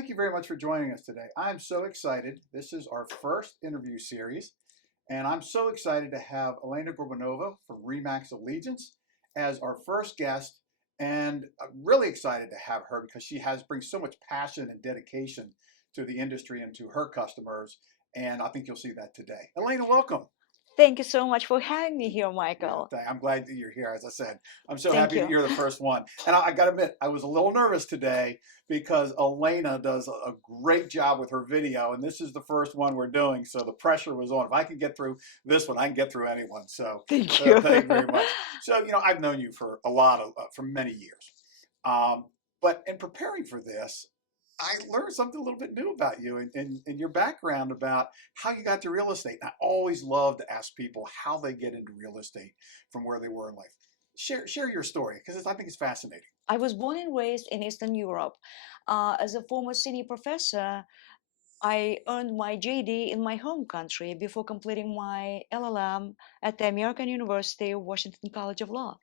thank you very much for joining us today. I'm so excited. This is our first interview series, and I'm so excited to have Elena Gorbanova from Remax Allegiance as our first guest. And I'm really excited to have her because she brings so much passion and dedication to the industry and to her customers. And I think you'll see that today. Elena, welcome. Thank you so much for having me here, Yeah, Michael. I'm glad that you're here. As I said, I'm so Thank happy that you. you're the first one. And I got to admit, I was a little nervous today because Elena does a great job with her video, and this is the first one we're doing, so the pressure was on. If I can get through this one, I can get through anyone. So Thank you. thank you very much. So I've known you for for many years, um, but in preparing for this, I learned something a little bit new about you and your background about how you got to real estate. And I always love to ask people how they get into real estate from where they were in life. Share your story because I think it's fascinating. I was born and raised in Eastern Europe. As a former senior professor, I earned my JD in my home country before completing my LLM at the American University of Washington College of Law.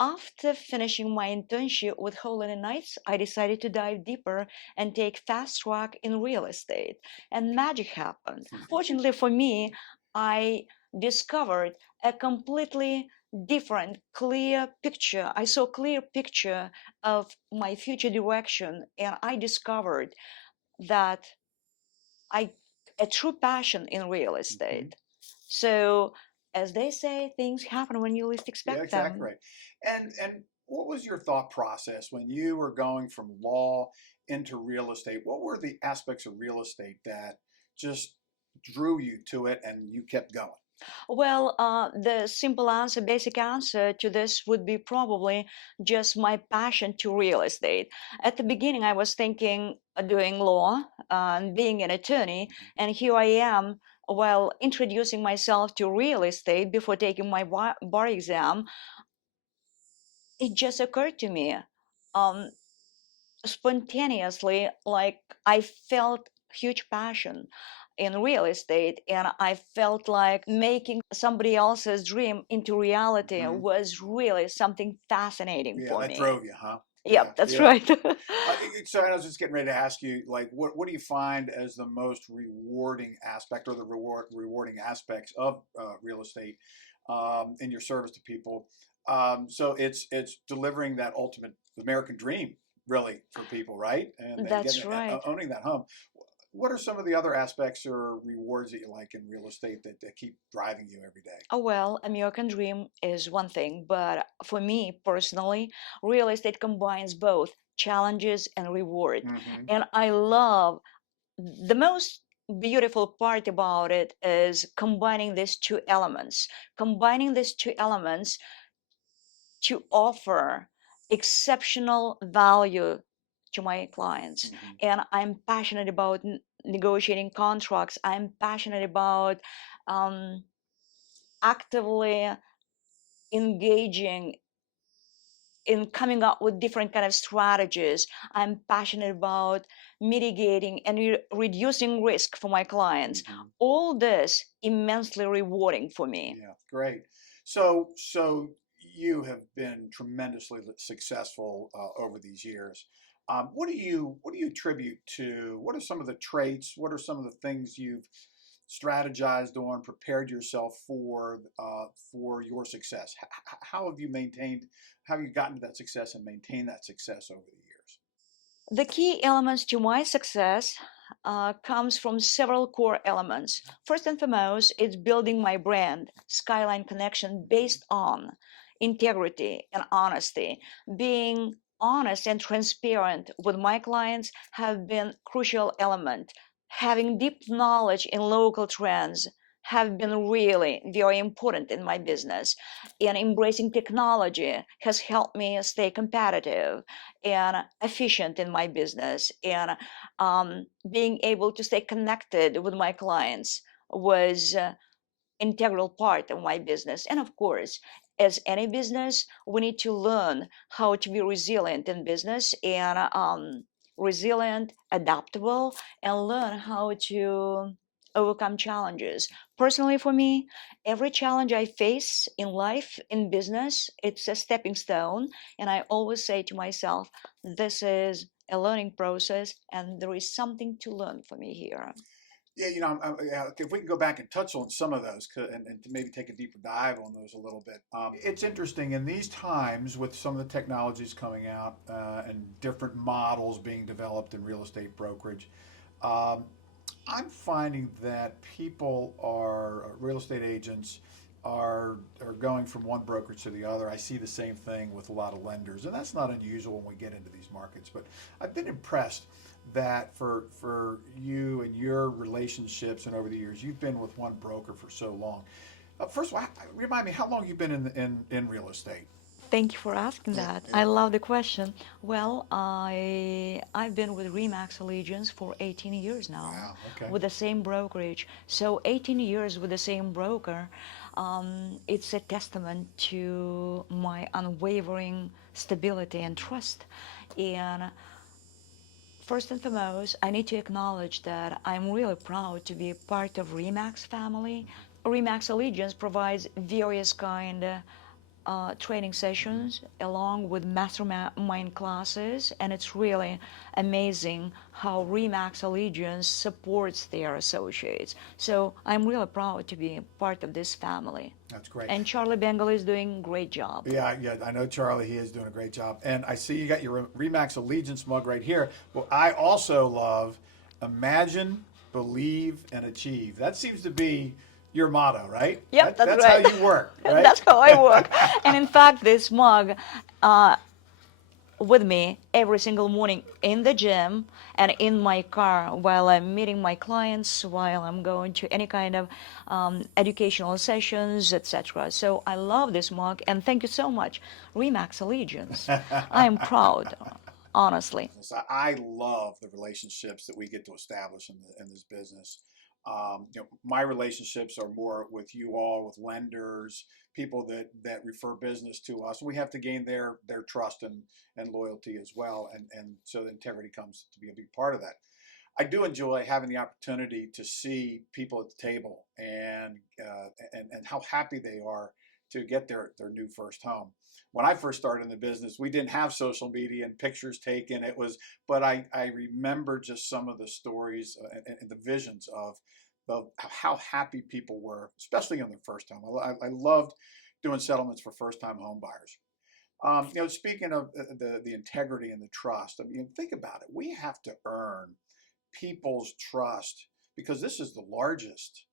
After finishing my internship with Holiday Knights, I decided to dive deeper and take fast track in real estate. And magic happened. Fortunately for me, I discovered a completely different, clear picture. I saw a clear picture of my future direction, and I discovered that I a true passion in real Mhm. estate. So, as they say, things happen when you least Yeah, expect exactly them. right. And what was your thought process when you were going from law into real estate? What were the aspects of real estate that just drew you to it and you kept going? Well, the simple answer, basic answer to this would be probably just my passion to real estate. At the beginning, I was thinking doing law and being an attorney, and here I am while introducing myself to real estate before taking my bar exam. It just occurred to me um, spontaneously, like I felt huge passion in real estate, and I felt like making somebody else's dream into reality Mhm. was really something fascinating Yeah, for that me. drove you, huh? Yeah, Yep, that's yeah. right. So I was just getting ready to ask you, like, what do you find as the most rewarding aspect or the rewarding aspects of real estate in your service to people? So it's delivering that ultimate American dream, really, for people, right? And getting That's right. owning that home. What are some of the other aspects or rewards that you like in real estate that keep driving you every day? Oh, well, American dream is one thing, but for me personally, real estate combines both challenges and reward. Hmm. And I love the most beautiful part about it is combining these two elements to offer exceptional value to my clients. Hmm. And I'm passionate about negotiating contracts. I'm passionate about um, actively engaging in coming up with different kind of strategies. I'm passionate about mitigating and reducing risk for my clients. Hmm. All this immensely rewarding for me. Yeah, great. So you have been tremendously successful over these years. What do you attribute to? What are some of the traits? What are some of the things you've strategized on, prepared yourself for your success? How have you maintained? How have you gotten to that success and maintained that success over the years? The key elements to my success comes from several core elements. First and foremost, it's building my brand, Skyline Connection, Hmm. based on integrity and honesty. Being honest and transparent with my clients have been crucial element. Having deep knowledge in local trends have been really very important in my business. And embracing technology has helped me stay competitive and efficient in my business, and being able to stay connected with my clients was integral part of my business. And of course, as any business, we need to learn how to be resilient in business, and resilient, adaptable, and learn how to overcome challenges. Personally, for me, every challenge I face in life, in business, it's a stepping stone. And I always say to myself, this is a learning process, and there is something to learn for me here. Yeah, yeah, if we can go back and touch on some of those and to maybe take a deeper dive on those a little bit. It's interesting in these times with some of the technologies coming out and different models being developed in real estate brokerage. Um, I'm finding that people are real estate agents are going from one brokerage to the other. I see the same thing with a lot of lenders, and that's not unusual when we get into these markets. But I've been impressed that for you and your relationships and over the years, you've been with one broker for so long. First of all, remind me how long you've been in real estate. Thank you for asking Yeah, that. yeah. I love the question. Well, I've been with Remax Allegiance for 18 years now, Wow. Okay. with the same brokerage. So 18 years with the same broker, it's a testament to my unwavering stability and trust. And first and foremost, I need to acknowledge that I'm really proud to be part of Remax family. Remax Allegiance provides various kind training sessions along with mastermind classes, and it's really amazing how Remax Allegiance supports their associates. So I'm really proud to be part of this family. That's great. And Charlie Bengal is doing a great job. Yeah, yeah, I know Charlie. He is doing a great job, and I see you got your Remax Allegiance mug right here. Well, I also love imagine, believe, and achieve. That seems to be your motto, right? Yep, that's how right. you work, right? That's how I work. And in fact, this mug with me every single morning in the gym and in my car while I'm meeting my clients, while I'm going to any kind of educational sessions, etc. So I love this mug, and thank you so much, Remax Allegiance. I'm proud, honestly. So I love the relationships that we get to establish in this business. My relationships are more with you all, with lenders, people that refer business to us. We have to gain their trust and loyalty as well, and so the integrity comes to be a big part of that. I do enjoy having the opportunity to see people at the table and how happy they are to get their new first home. When I first started in the business, we didn't have social media and pictures taken. But I remember just some of the stories and the visions of how happy people were, especially on their first home. I loved doing settlements for first time home buyers. Speaking of the integrity and the trust, I mean, think about it. We have to earn people's trust because this is the largest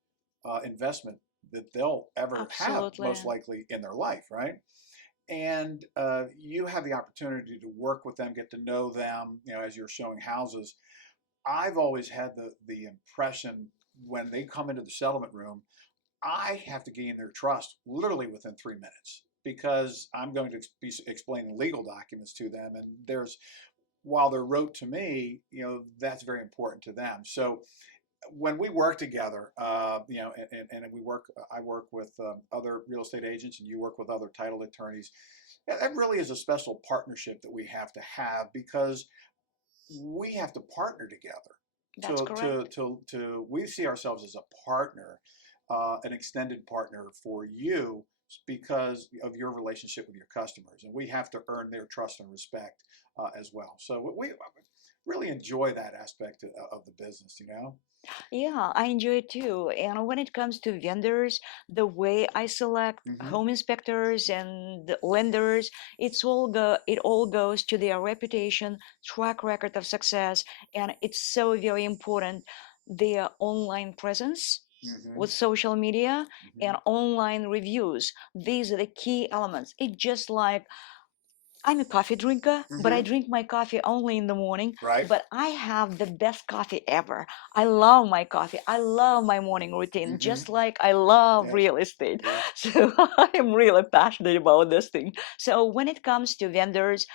investment that they'll ever have, Absolutely. most likely in their life, right? And you have the opportunity to work with them, get to know them, as you're showing houses. I've always had the impression when they come into the settlement room, I have to gain their trust literally within 3 minutes because I'm going to be explaining legal documents to them. And while they're rote to me, that's very important to them. So when we work together, and I work with other real estate agents, and you work with other title attorneys. That really is a special partnership that we have to have because we have to partner together. That's correct. We see ourselves as a partner, an extended partner for you because of your relationship with your customers, and we have to earn their trust and respect as well. So we really enjoy that aspect of the business. Yeah, I enjoy it too. And when it comes to vendors, the way I select Hmm. home inspectors and the lenders, it all goes to their reputation, track record of success, and it's so very important their online presence Hmm. with social media Hmm. and online reviews. These are the key elements. It's just like I'm a coffee drinker, but I Hmm. drink my coffee only in the morning. Right. But I have the best coffee ever. I love my coffee. I love my morning routine, Hmm. just like I love Yep. real estate. Yep. So I am really passionate about this thing. So when it comes to vendors,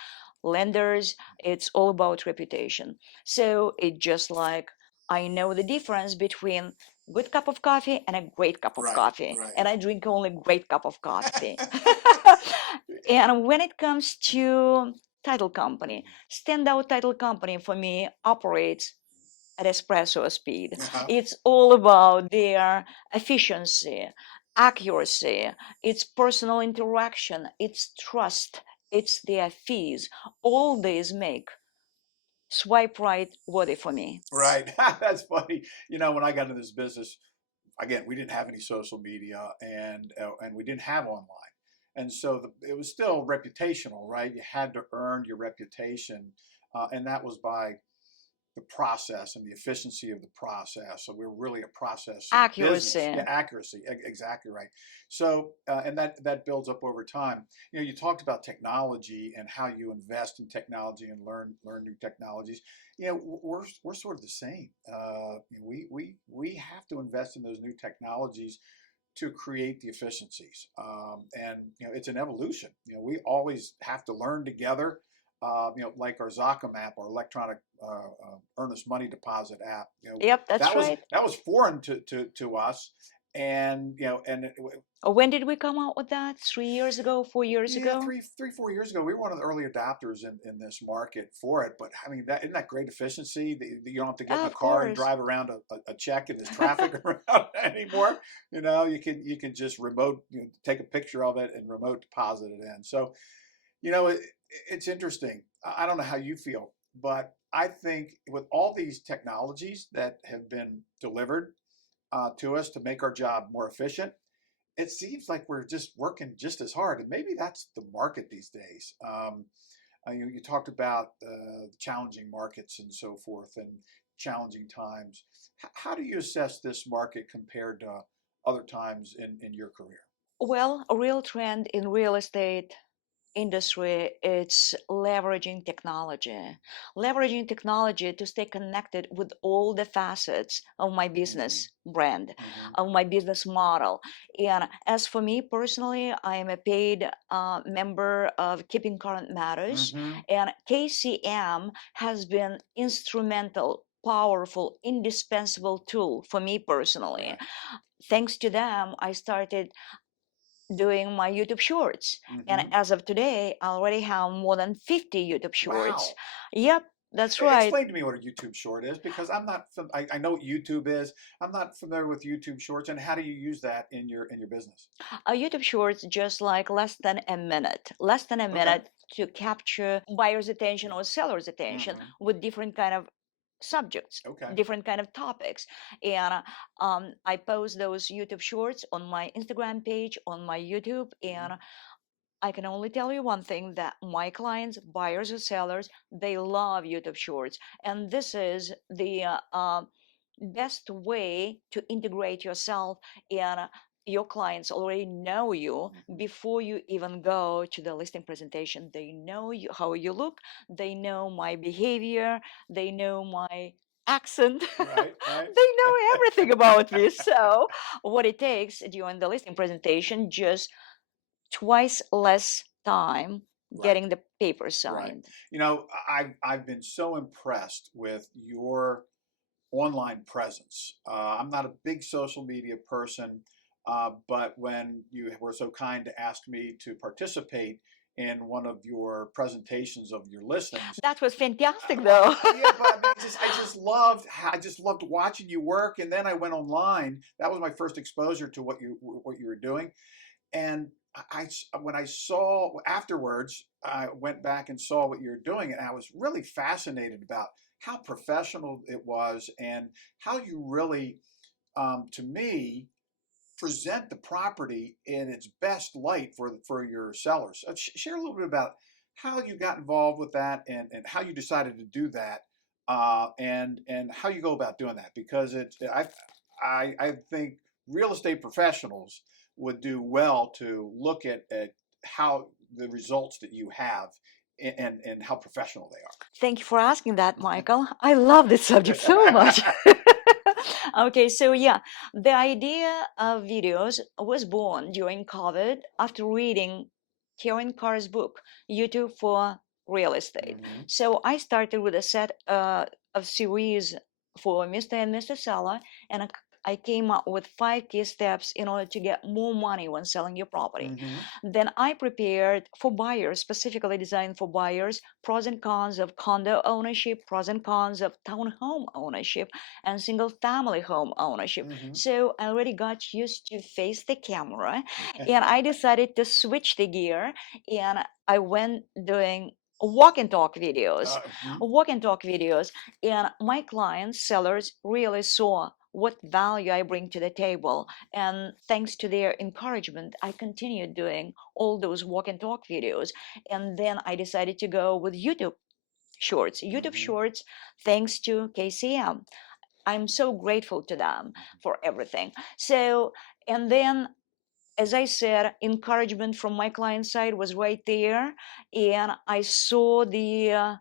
lenders, it's all about reputation. So it just like I know the difference between good cup of coffee and a great cup of Right. coffee, Right. and I drink only great cup of coffee. And when it comes to title company, standout title company for me operates at espresso speed. Uh-huh. It's all about their efficiency, accuracy, it's personal interaction, it's trust, it's their fees. All these make swipe right worthy for me. Right. That's funny. You know, when I got into this business, again, we didn't have any social media and we didn't have online. And so it was still reputational, right? You had to earn your reputation. And that was by the process and the efficiency of the process. So we're really a process business. Accuracy. Yeah, accuracy, exactly right. So and that builds up over time. You know, you talked about technology and how you invest in technology and learn new technologies. You know, we're sort of the same. We have to invest in those new technologies to create the efficiencies. And you know, it's an evolution. You know, we always have to learn together. You know, like our Zakam app, our electronic earnest money deposit app. You know, Yep, that's that was right. foreign to us, and you know, and When did we come out with that? 3 years ago, 4 years yeah, ago? 4 years ago, we were one of the early adopters in this market for it. But I mean, that isn't that great efficiency? You don't have to get in a Of car and course. drive around a check in this traffic around anymore. You know, you can just remote, you know, take a picture of it and remote deposit it in. So, you know, it's interesting. I don't know how you feel, but I think with all these technologies that have been delivered to us to make our job more efficient, it seems like we're just working just as hard, and maybe that's the market these days. You talked about challenging markets and so forth, and challenging times. How do you assess this market compared to other times in your career? Well, a real trend in real estate industry, it's leveraging technology to stay connected with all the facets of my Hmm. business brand, Hmm. of my business model. And as for me personally, I am a paid member of Keeping Current Matters, Hmm. and KCM has been instrumental, powerful, indispensable tool for me personally. Right. Thanks to them, I started doing my YouTube shorts. And Hmm. as of today, I already have more than 50 YouTube shorts. Wow. Yep, that's right. Explain to me what a YouTube short is, because I'm not. I know what YouTube is. I'm not familiar with YouTube Shorts, and how do you use that in your business? YouTube shorts just like less than a Okay. minute to capture buyer's attention or seller's attention Hmm. with different kind of subjects, Okay. different kind of topics. And I post those YouTube shorts on my Instagram page, on my YouTube, Hmm. and I can only tell you one thing, that my clients, buyers or sellers, they love YouTube Shorts. And this is the best way to integrate yourself, and your clients already know you Hmm. before you even go to the listing presentation. They know you, how you look, they know my behavior, they know my accent. Right. Right. They know everything about me. So what it takes during the listing presentation, just twice less time Right. getting the paper Right. signed. You know, I've been so impressed with your online presence. I'm not a big social media person, but when you were so kind to ask me to participate in one of your presentations of your listings, That was fantastic, well, though. yeah, but I mean, I just loved watching you work, and then I went online. That was my first exposure to what you were doing, and when I saw afterwards, I went back and saw what you're doing, and I was really fascinated about how professional it was and how you really, to me, present the property in its best light for your sellers. Share a little bit about how you got involved with that and how you decided to do that, and how you go about doing that, because I think real estate professionals would do well to look at how the results that you have and how professional they Thank you for asking that, Michael. I love this subject so much. are. Okay, so yeah, the idea of videos was born during COVID after reading Karen Carr's book, YouTube for Real Estate. Hmm. So I started with a set of series for Mr. and Mr. Seller, and I came up with 5 key steps in order to get more money when selling your property. Hmm. Then I prepared for buyers, specifically designed for buyers, pros and cons of condo ownership, pros and cons of townhome ownership, and single family home ownership. Hmm. So I already got used to face the camera, and I decided to switch the gear, and I went doing walk and talk videos, Mhm. walk and talk videos. And my clients, sellers, really saw what value I bring to the table. And thanks to their encouragement, I continued doing all those walk and talk videos. And then I decided to go with YouTube Shorts. YouTube Mhm. Shorts, thanks to KCM. I'm so grateful to them for everything. So, and then as I said, encouragement from my client side was right there, and I saw the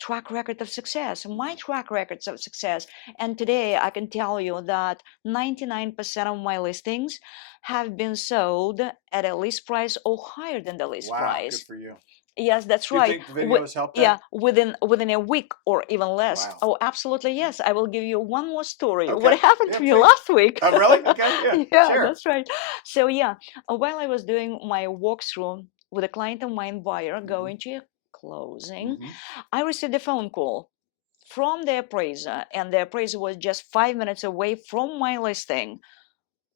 track record of success, my track records of success. And today I can tell you that 99% of my listings have been sold at a list price or higher than the list Wow, good price. for you. Yes, that's Do you right. think the video has helped Yeah, that? within a week or even less. Wow. Oh, absolutely yes. I will give you one more story. What Okay. happened Yeah, to me please. last week? Oh, really? Okay. Yeah. Yeah, Sure. that's right. So yeah, while I was doing my walkthrough with a client of mine, buyer, Hmm. going to a closing, Hmm. I received a phone call from the appraiser, and the appraiser was just 5 minutes away from my listing.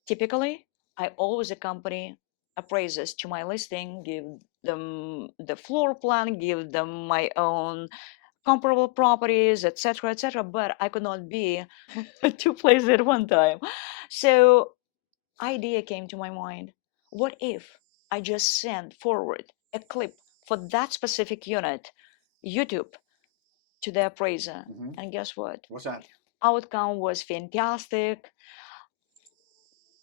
Typically, I always accompany appraisers to my listing, give them the floor plan, give them my own comparable properties, etc., etc. But I could not be at two places at one time. So idea came to my mind. What if I just send forward a clip for that specific unit, YouTube, to the appraiser? Hmm. And guess what? What's that? Outcome was fantastic.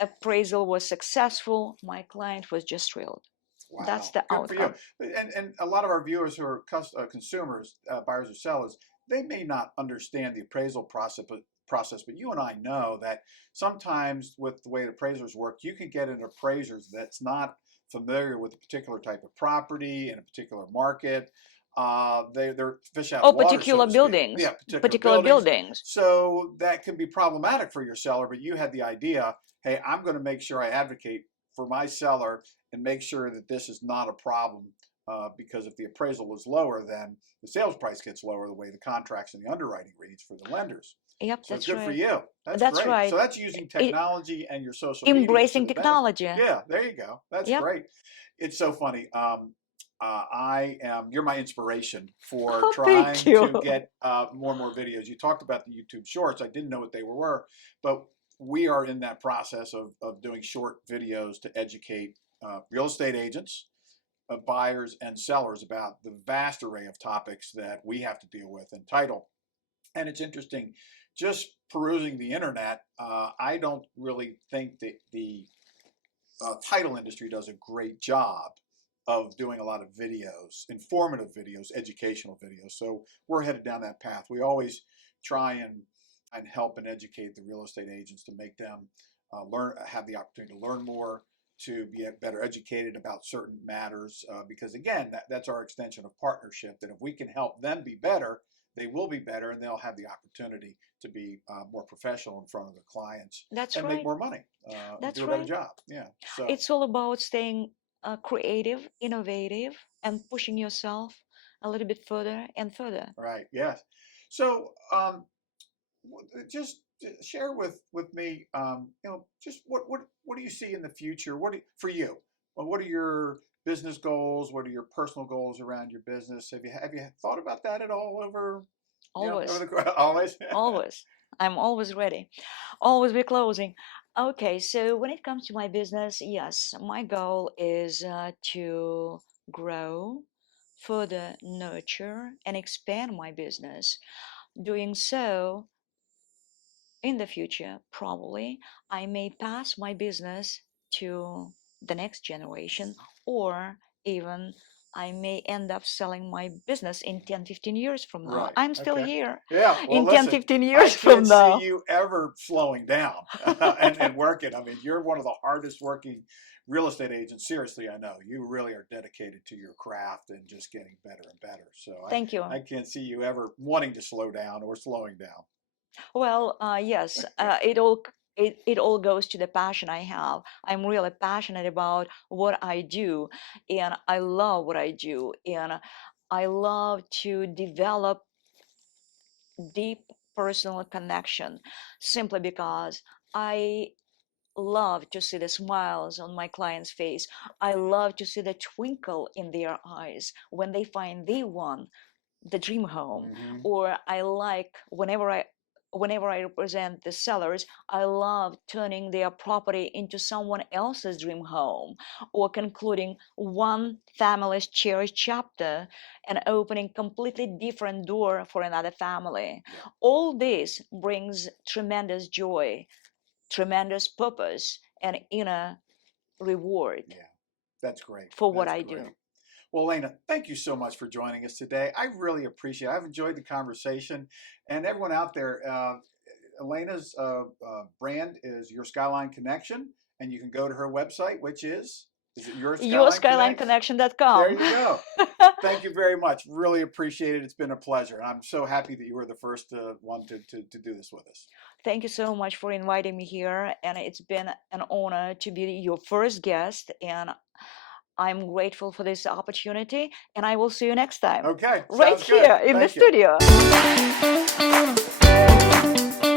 Appraisal was successful. My client was just thrilled. That's Wow, the good for you. outcome. And a lot of our viewers who are consumers, buyers or sellers, they may not understand the appraisal process, but you and I know that sometimes with the way the appraisers work, you can get an appraiser that's not familiar with a particular type of property in a particular market. They're fish out Oh, of water, so particular to speak. buildings, Yeah, particular particular buildings. buildings. So that can be problematic for your seller, but you had the idea, hey, I'm going to make sure I advocate for my seller and make sure that this is not a problem, because if the appraisal is lower, then the sales price gets lower the way the contracts and the underwriting reads for the lenders. Yep, So that's good for right. you. That's That's great. So right. that's using It, technology and your social media to embracing the benefit. technology. Yeah, there you go. That's Yep. great. It's so funny. You're my inspiration for Oh, thank trying you. to get more and more videos. You talked about the YouTube Shorts. I didn't know what they were, but we are in that process of doing short videos to educate real estate agents, buyers, and sellers about the vast array of topics that we have to deal with in title. And it's interesting, just perusing the internet, I don't really think that the title industry does a great job of doing a lot of videos, informative videos, educational videos. So we're headed down that path. We always try and help and educate the real estate agents to make them have the opportunity to learn more, to be better educated about certain matters. Because again, that's our extension of partnership. That if we can help them be better, they will be better, and they'll have the opportunity to be more professional in front of their clients That's and make right. more money, and do That's a better right. job. Yeah. So, It's all about staying creative, innovative, and pushing yourself a little bit further and further. right. Yes. So, just share with me, just what do you see in the future? For you? Well, what are your business goals? What are your personal goals around your business? Have you thought about that at all over, over Always, the always? always. I'm always ready. Always be closing. Okay, so when it comes to my business, yes, my goal is to grow, further nurture, and expand my business. Doing so, in the future, probably, I may pass my business to the next generation, or even I may end up selling my business in 10, 15 years from now. Right. I'm still Okay. here Yeah. Well, in 10, listen, 15 I years can't from see now. you ever slowing down and working. I mean, you're one of the hardest working real estate agents. Seriously, I know you really are dedicated to your craft and just getting better and better. So Thank you. I can't see you ever wanting to slow down or slowing down. Well, yes, it all goes to the passion I have. I'm really passionate about what I do, and I love what I do, and I love to develop deep personal connection simply because I love to see the smiles on my clients' face. I love to see the twinkle in their eyes when they find they won the dream home. Mhm. Or I like whenever I represent the sellers, I love turning their property into someone else's dream home, or concluding one family's cherished chapter and opening completely different door for another family. Yeah. All this brings tremendous joy, tremendous purpose, and inner reward Yeah, that's great. for what That's I great. do. Well, Elena, thank you so much for joining us today. I really appreciate it. I've enjoyed the conversation. And everyone out there, Elena's brand is Your Skyline Connection. And you can go to her website, which is it Your Skyline Connect? There YourSkylineConnection.com. you go. Thank you very much. Really appreciate it. It's been a pleasure. And I'm so happy that you were the first one to do this with us. Thank you so much for inviting me here, and it's been an honor to be your first guest, and I'm grateful for this opportunity, and I will see you next time. Okay. Right Sounds good. here in the Thank you. studio.